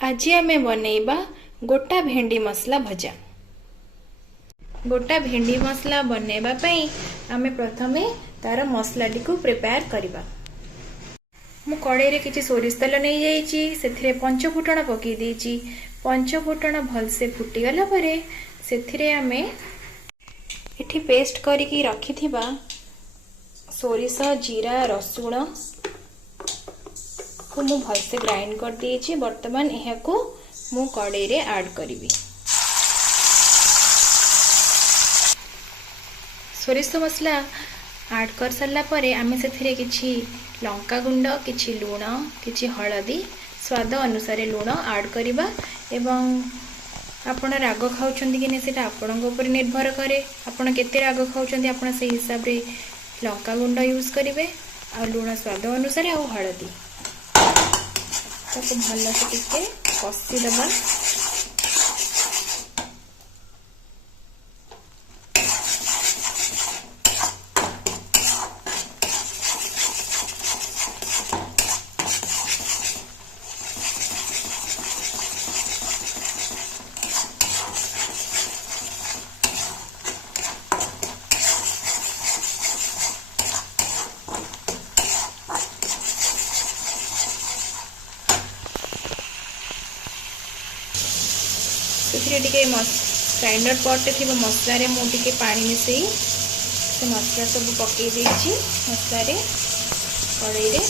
आज आमे बनैबा गोटा भेंडी मसला भजा। गोटा भेंडी मसला बनैबा पई आमे प्रथमे तार मसला टी को प्रिपेयर करिबा। मु कड़ाई रे किछि सोरिष तेल नै जाईची, सेथिरे पंच फुटण पकई देईची। पंच फुटण भलसे फुटी गला परे सेथिरे आमे एठी पेस्ट करिकी रखिथिबा सोरिष, जीरा, रसुण को मु भलसे ग्राइंड कर देईची। वर्तमान एहा को मु कड़ाई रे ऐड करिवि। सोरिष मसला ऐड कर सरला परे आमे सेथिरे किछि लंका गुंड, किछि लूण, किछि हळदी, स्वाद अनुसार लूण ऐड करिबा। एवं आपण राग खाउछंती कि नै सेटा आपणक ऊपर निर्भर करे। आपण केते राग खाउछंती आपण से हिसाब रे लंका गुंड यूज करिवे आ लूण स्वाद अनुसार आ हळदी ताको भल से टिके कसी दबा। ग्राइंडर पटे थी मसला रे मु टिके पानी मिसई से मसला सब पकई देछि। मसला रे कड़ाई रे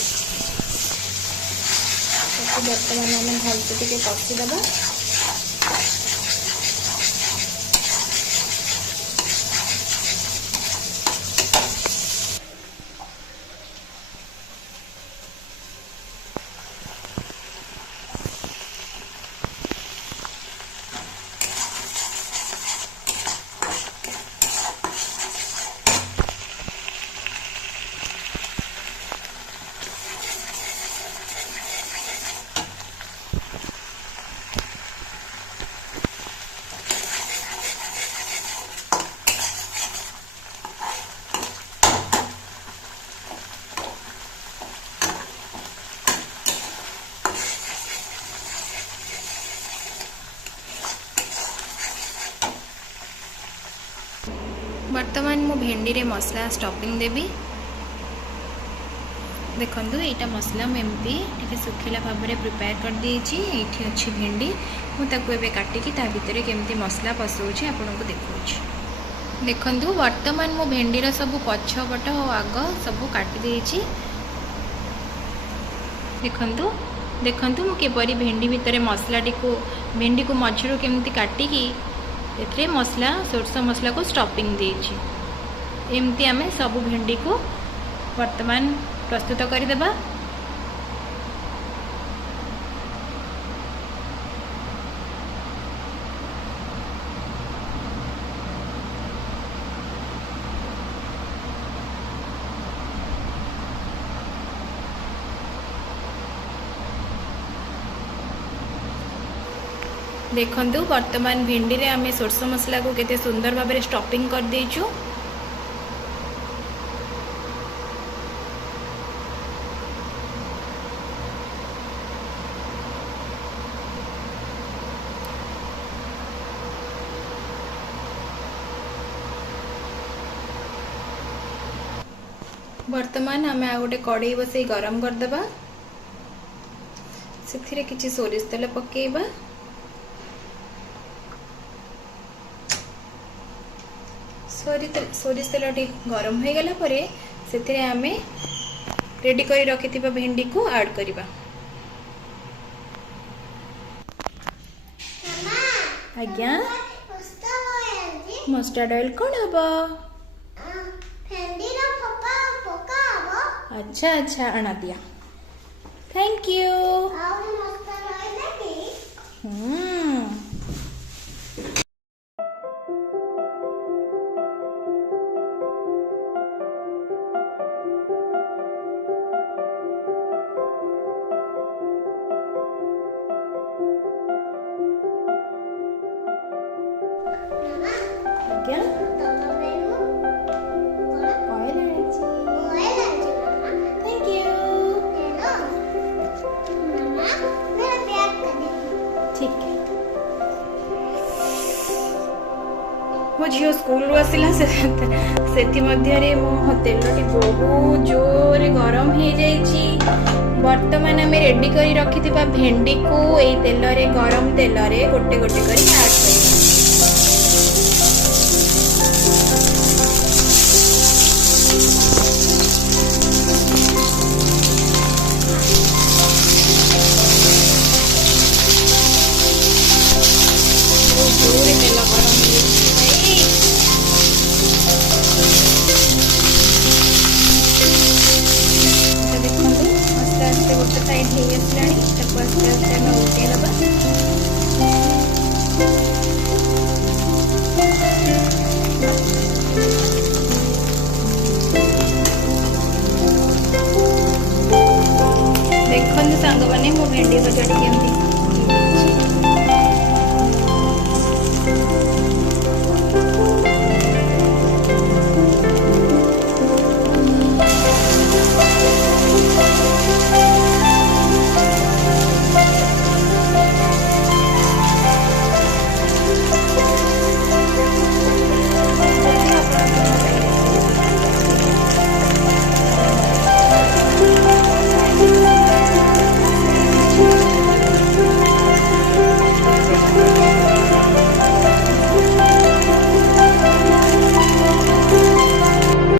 बर्तमान आम भलसे टिके कसी दबा। वर्तमान मु भेंडी रे मसला स्टफिंग देबी। देखंतु एटा मसला एमती टिके सुखिला भाव में प्रिपेयर कर देछि। एठी अछि भेंडी, मु ताको एबे काटिकी ता भितरे केमती मसला पसौछि आपनको देखौछि। देखंतु वर्तमान मु भेंडी रा सब पछ पट और आग सब काटी देछि। देखंतु देखंतु मु केपरी भेंडी भितरे मसला टिको भेंडी को मझिरो केमती काटिकी एथरे मसला सोरस मसला को स्टफिंग देछि। एमती आमे सब भेंडी को वर्तमान प्रस्तुत कर देबा। देखंतु वर्तमान भेंडी रे आमे सोरस मसला को केते सुंदर भाव में स्टफिंग कर देछु। वर्तमान आमे आ गोटे कड़ाई बसई गरम कर देबा। सेथिरे किछि सोरिष तेल पकेइबा। सोरिष तेल गरम हो गला परे सेथिरे आमे रेडी करी रखिथिबा भेंडी को ऐड करिबा। आज्ञा मस्टर्ड ऑयल कोन हबो? अच्छा अच्छा आना दिया। Thank you. क्या ठीक है। मो झील स्कूल रू आसला से मो तेलटी बहुत जोर गरम हो जाइए। बर्तमान आम रेडी कर रखि भेंडी को यही तेल रे गरम तेल रे गोटे गोटे कर ऐड कर